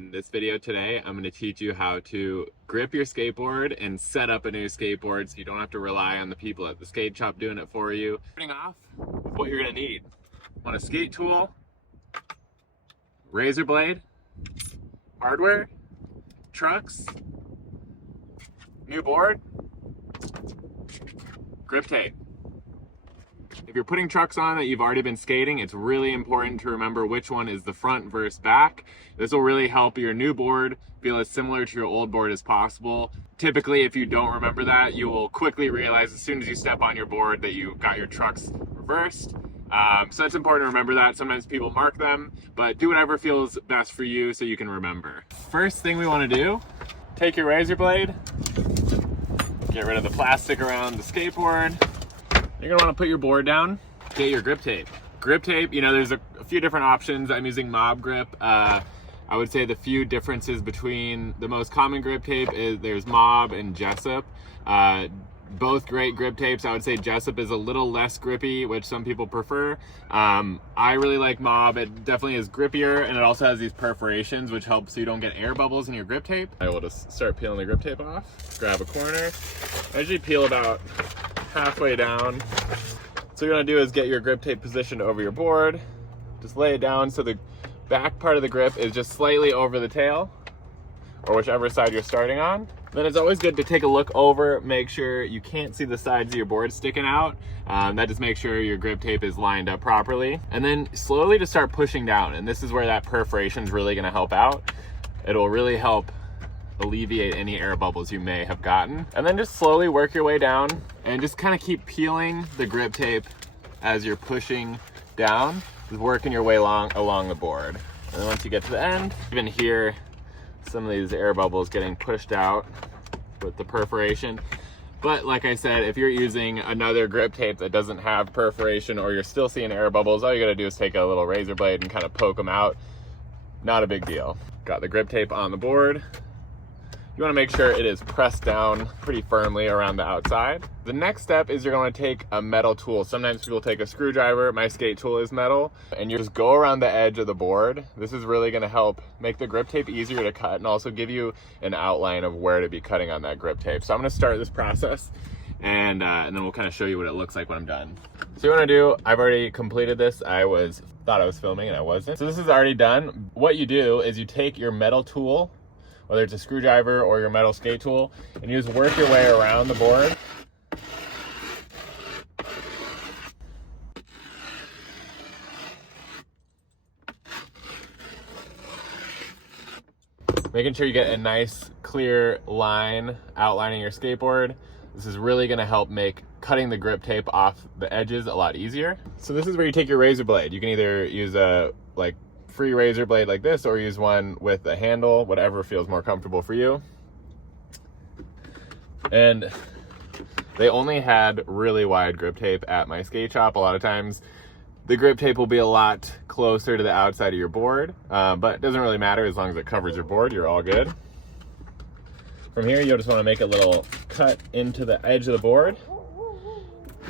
In this video today, I'm going to teach you how to grip your skateboard and set up a new skateboard so you don't have to rely on the people at the skate shop doing it for you. Starting off with what you're going to need. Want a skate tool, razor blade, hardware, trucks, new board, grip tape. If you're putting trucks on that you've already been skating, it's really important to remember which one is the front versus back. This will really help your new board feel as similar to your old board as possible. Typically, if you don't remember that, you will quickly realize as soon as you step on your board that you got your trucks reversed. So it's important to remember that. Sometimes people mark them, but do whatever feels best for you so you can remember. First thing we want to do, take your razor blade, get rid of the plastic around the skateboard. You're gonna wanna put your board down, get your grip tape. Grip tape, you know, there's a few different options. I'm using Mob Grip. I would say the few differences between the most common grip tape is there's Mob and Jessup. Both great grip tapes. I would say Jessup is a little less grippy, which some people prefer. I really like Mob. It definitely is grippier, and it also has these perforations, which helps so you don't get air bubbles in your grip tape. I will just start peeling the grip tape off. Grab a corner. I usually peel about halfway down. So what you're gonna do is get your grip tape positioned over your board. Just lay it down so the back part of the grip is just slightly over the tail, or whichever side you're starting on. Then it's always good to take a look over, make sure you can't see the sides of your board sticking out. That just makes sure your grip tape is lined up properly. And then slowly just start pushing down. And this is where that perforation is really gonna help out. It'll really help alleviate any air bubbles you may have gotten. And then just slowly work your way down and just kind of keep peeling the grip tape as you're pushing down, just working your way along the board. And then once you get to the end, you can hear some of these air bubbles getting pushed out with the perforation. But like I said, if you're using another grip tape that doesn't have perforation or you're still seeing air bubbles, all you gotta do is take a little razor blade and kind of poke them out. Not a big deal. Got the grip tape on the board. You want to make sure it is pressed down pretty firmly around the outside. The next step is you're going to take a metal tool. Sometimes people take a screwdriver. My skate tool is metal. And you just go around the edge of the board. This is really going to help make the grip tape easier to cut and also give you an outline of where to be cutting on that grip tape. So I'm going to start this process and then we'll kind of show you what it looks like when I'm done. So you want to do, I've already completed this. Thought I was filming and I wasn't. So this is already done. What you do is you take your metal tool, whether it's a screwdriver or your metal skate tool, and you just work your way around the board. Making sure you get a nice clear line outlining your skateboard. This is really gonna help make cutting the grip tape off the edges a lot easier. So this is where you take your razor blade. You can either use a free razor blade like this or use one with a handle, whatever feels more comfortable for you. And they only had really wide grip tape at my skate shop. A lot of times the grip tape will be a lot closer to the outside of your board, but it doesn't really matter as long as it covers your board, you're all good. From here, you'll just want to make a little cut into the edge of the board.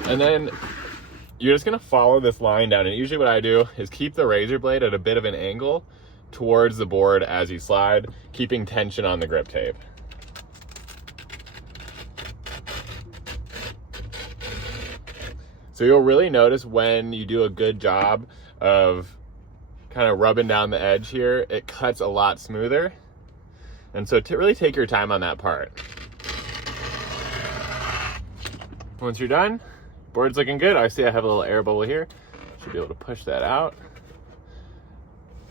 And then you're just gonna follow this line down, and usually what I do is keep the razor blade at a bit of an angle towards the board as you slide, keeping tension on the grip tape. So you'll really notice when you do a good job of kind of rubbing down the edge here, it cuts a lot smoother. And so to really take your time on that part. Once you're done, board's looking good. I see I have a little air bubble here. Should be able to push that out.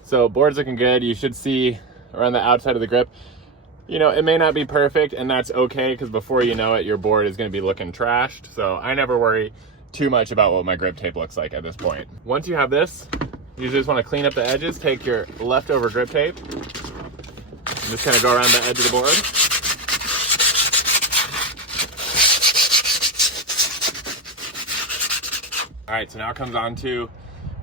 So board's looking good. You should see around the outside of the grip. You know, it may not be perfect, and that's okay, because before you know it, your board is going to be looking trashed. So I never worry too much about what my grip tape looks like at this point. Once you have this, you just want to clean up the edges. Take your leftover grip tape and just kind of go around the edge of the board. All right, so now it comes on to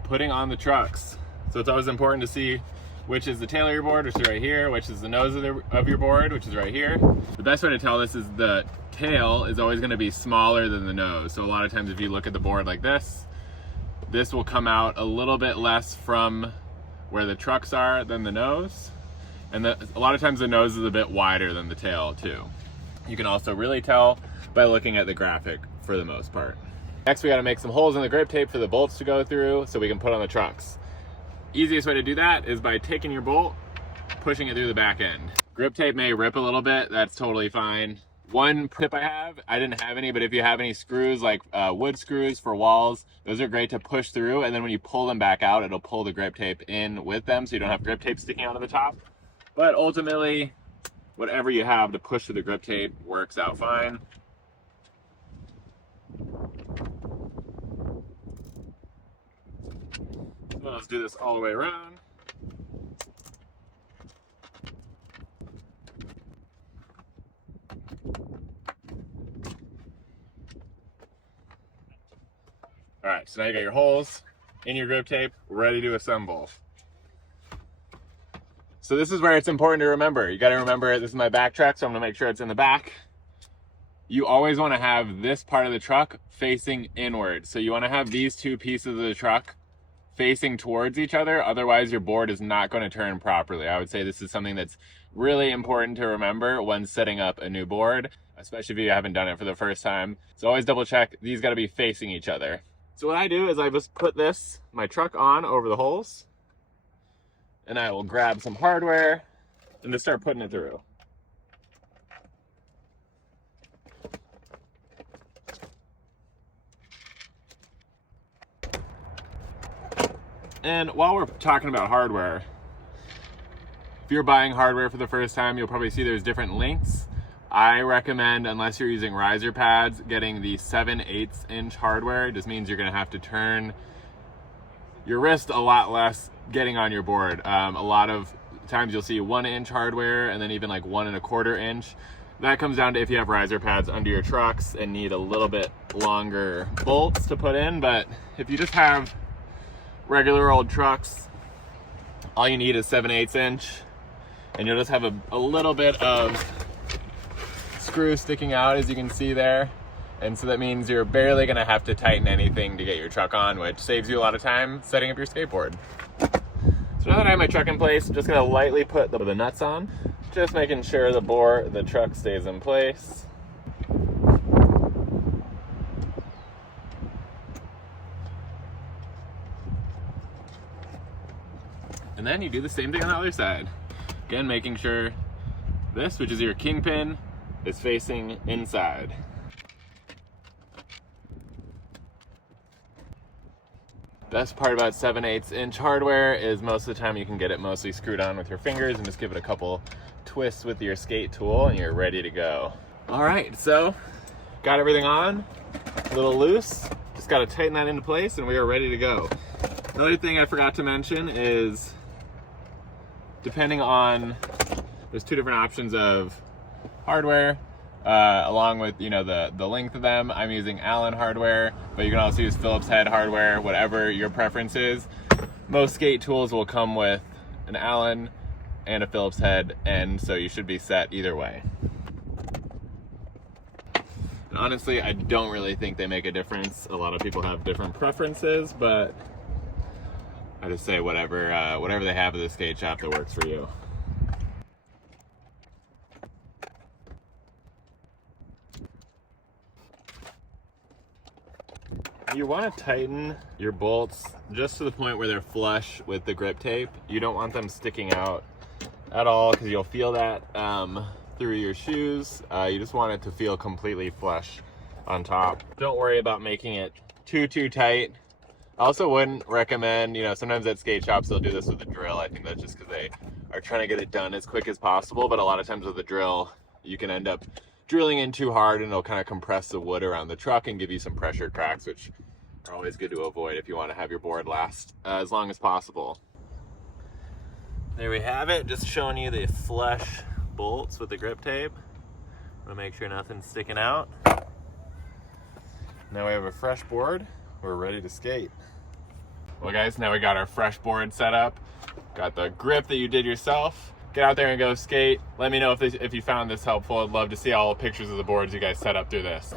putting on the trucks. So it's always important to see which is the tail of your board, which is right here, which is the nose of your board, which is right here. The best way to tell this is the tail is always gonna be smaller than the nose. So a lot of times if you look at the board like this will come out a little bit less from where the trucks are than the nose. And a lot of times the nose is a bit wider than the tail too. You can also really tell by looking at the graphic for the most part. Next, we got to make some holes in the grip tape for the bolts to go through so we can put on the trucks. Easiest way to do that is by taking your bolt, pushing it through the back end. Grip tape may rip a little bit, that's totally fine. One tip I didn't have any, but if you have any screws like wood screws for walls, those are great to push through, and then when you pull them back out, it'll pull the grip tape in with them so you don't have grip tape sticking out of the top. But ultimately, whatever you have to push through the grip tape works out fine. So let's do this all the way around. All right, so now you got your holes in your grip tape, ready to assemble. So this is where it's important to remember. You gotta remember, this is my back track, so I'm gonna make sure it's in the back. You always wanna have this part of the truck facing inward. So you wanna have these two pieces of the truck facing towards each other, otherwise your board is not gonna turn properly. I would say this is something that's really important to remember when setting up a new board, especially if you haven't done it for the first time. So always double check, these gotta be facing each other. So what I do is I just put my truck on over the holes, and I will grab some hardware and just start putting it through. And while we're talking about hardware, if you're buying hardware for the first time, you'll probably see there's different lengths. I recommend, unless you're using riser pads, getting the 7/8 inch hardware. It just means you're gonna have to turn your wrist a lot less getting on your board. A lot of times you'll see 1 inch hardware and then even like 1 1/4 inch. That comes down to if you have riser pads under your trucks and need a little bit longer bolts to put in. But if you just have regular old trucks, all you need is 7/8 inch, and you'll just have a little bit of screw sticking out, as you can see there. And so that means you're barely gonna have to tighten anything to get your truck on, which saves you a lot of time setting up your skateboard. So now that I have my truck in place, I'm just gonna lightly put the nuts on, just making sure the truck stays in place. And then you do the same thing on the other side. Again, making sure this, which is your kingpin, is facing inside. Best part about 7/8 inch hardware is most of the time you can get it mostly screwed on with your fingers and just give it a couple twists with your skate tool and you're ready to go. All right, so got everything on, a little loose, just gotta tighten that into place and we are ready to go. Another thing I forgot to mention is, depending on, there's two different options of hardware, along with the length of them. I'm using Allen hardware, but you can also use Phillips head hardware, whatever your preference is. Most skate tools will come with an Allen and a Phillips head, and so you should be set either way. And honestly, I don't really think they make a difference. A lot of people have different preferences, but I just say whatever they have at the skate shop that works for you. You want to tighten your bolts just to the point where they're flush with the grip tape. You don't want them sticking out at all because you'll feel that through your shoes. You just want it to feel completely flush on top. Don't worry about making it too tight. I also wouldn't recommend, sometimes at skate shops they'll do this with a drill. I think that's just because they are trying to get it done as quick as possible, but a lot of times with a drill you can end up drilling in too hard and it'll kind of compress the wood around the truck and give you some pressure cracks, which are always good to avoid if you want to have your board last as long as possible. There we have it, just showing you the flush bolts with the grip tape. I'm gonna make sure nothing's sticking out. Now we have a fresh board, we're ready to skate. Well guys, now we got our fresh board set up, got the grip that you did yourself. Get out there and go skate. Let me know if you found this helpful. I'd love to see all the pictures of the boards you guys set up through this.